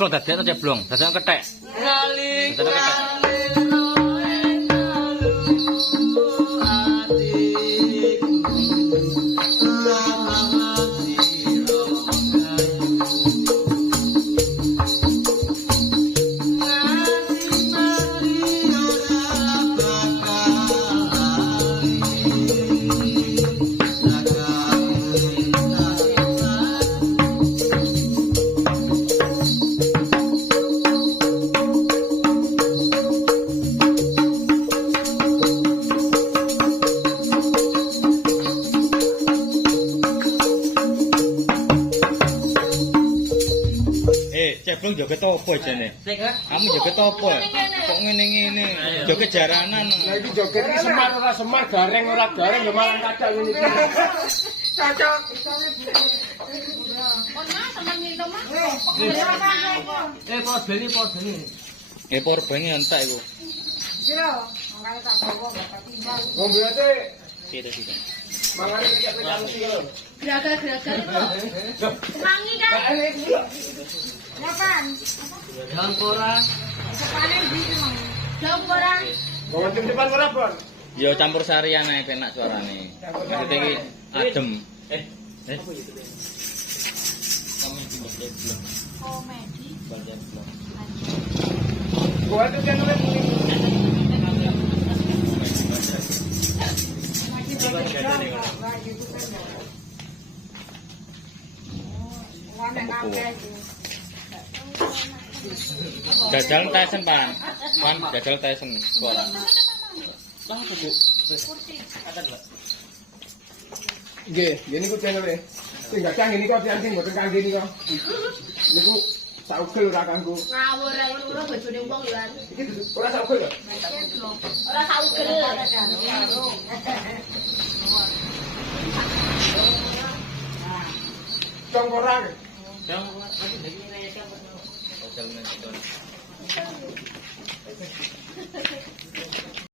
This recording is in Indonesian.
ceblong dadi to ceblong, dadi kethek. Ngaling ceblong joget apa jane? Kamu joget apa? Kok ngene-ngene? Joget jaranan. Lah iki joget iki semar ora semar, gareng ora gareng ya malah kadang ngene iki. Cocok. Porbeni entek iku. Sira, mangane tak bawa bapak tinggal. Wong berarti Kira sih. mangane kaya iki. Geragal-geragal itu. Mangi kan? Kapan? Jangan pora. Sepanen di rumah. Jauh orang. Wong depan ora, Bon. Yo campur sari anae penak suarane. Maksudnya iki adem. Kamu timbang ceblong. Komedi. Bagian ceblong. Gua itu kan oleh Jajal Tyson pan. Pan jajal Tyson suara. nggih, ngene iku channel e. Sing gak ngene kok sing mboten kangge niku. Niku saugel ora kanggo. Ngawur ora bojone wong lho. Iki ora saugel lho. Ora saugel. Congkorang. Jajal